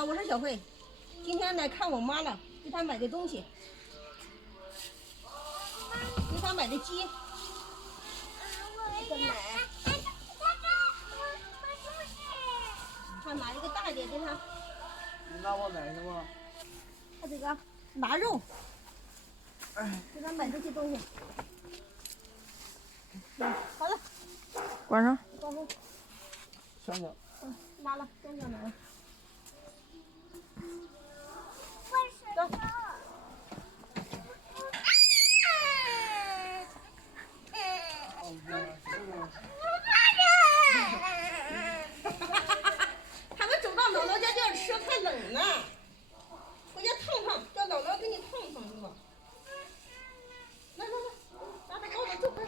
好，我是小慧，今天来看我妈了，给她买的东西，给她买的鸡，这个奶，她拿一个大一点给她。你拿我奶是吗？她这个腊肉，给她买这些东西。好了，关上。关上。香香。拉了，香香来了。走。他们走到姥姥家就要吃，太冷了，回家烫烫，叫姥姥给你烫烫是吧？来，拿着高的走，快！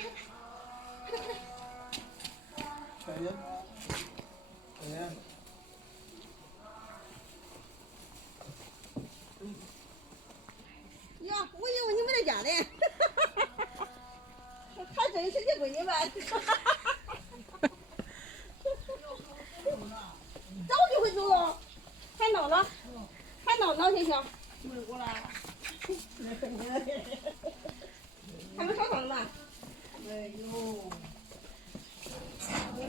快点，快点。呀，我以为你们在家呢，还真是这闺女们，早就会走了，还闹了，行行，没过来，还没烧汤呢吧？没有。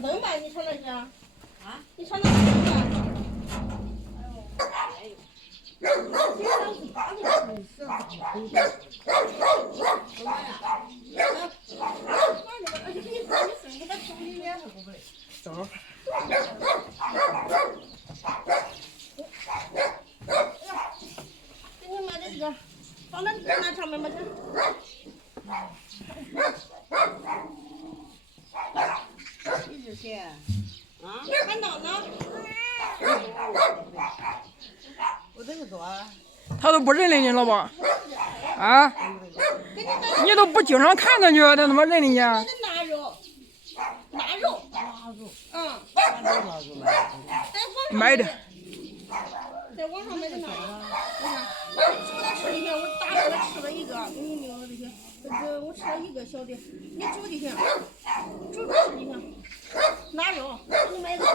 冷吧？你穿那是？啊？你穿那是冷吧？走。给你买的这个，放那上面吧，几十钱？啊？还闹呢？我这个多。他都不认得你了吧？啊？你都不经常看他去，他怎么认得你啊？腊肉。嗯。买的。在网上买的腊肉。你看，我给他吃一天，我大的吃了一个，给你没有这些，我吃了一个小的，你煮就行，煮吃就行。腊肉，你买个鸡。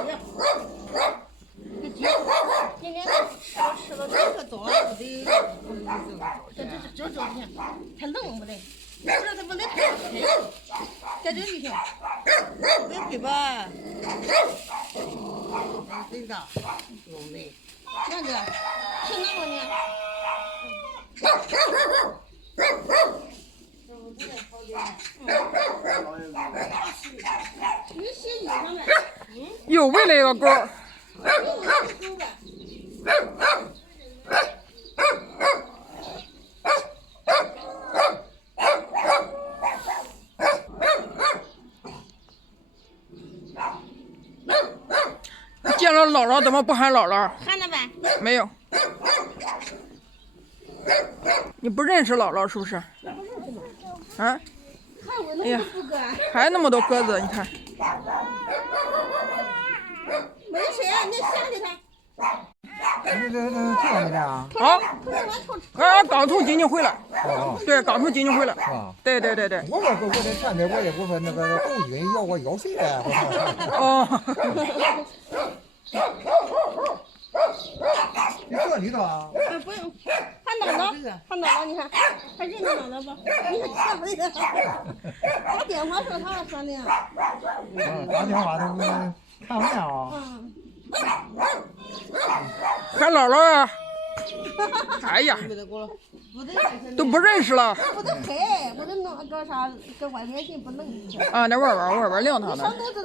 这鸡，今天吃了这个多了不得。这就行，太冷不得，不是它不得配，在这里头。得配吧。真的，弄的。那个，吃哪个呢？你洗衣裳没？又喂了一个狗。见了姥姥怎么不喊姥姥？喊了呗。没有。你不认识姥姥是不是？啊？哎呀，还那么多鸽子，你看。没事，你下去它。这这没的啊？好。刚从金京回来。对，刚从金京回来。对。我这前边我也不说那个红军要我腰谁的。哦。你这里头啊？不用，喊姥姥，你看，还认得姥姥不？你看吓回来，打电话说他说的。打电话都看不见啊。喊姥姥啊！哎呀，都不认识了。不得配，不得弄搞啥，搁外面去不能。啊，那外边凉堂呢。上肚子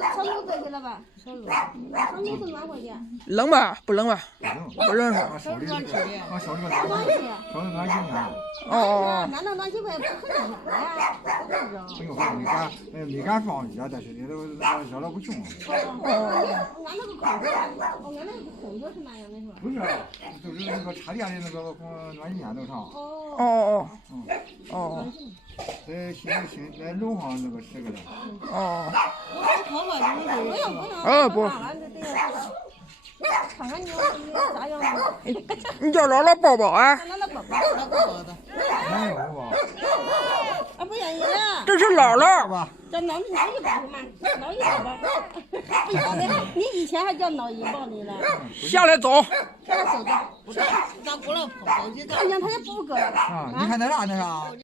去了吧？上肚子暖和点。冷吧？不冷吧？不冷是。手里暖气呢。哦。那暖气费不可能呀。没敢放热，但是你都热了不行。俺那个空调是那样的是吧？不是，都是那个插电的那个暖气片都上。在楼上那个10个的。不用。不。看看你咋样的？你叫姥姥抱抱啊！姥姥抱抱。没有吧？啊，不愿意了。这是姥姥吧？叫闹一抱是吗？闹一抱吧。不要的，你以前还叫闹一抱的呢。下来走。看手的，我这拿过来泡泡的。看见他也不搁了。啊，你看那啥那啥。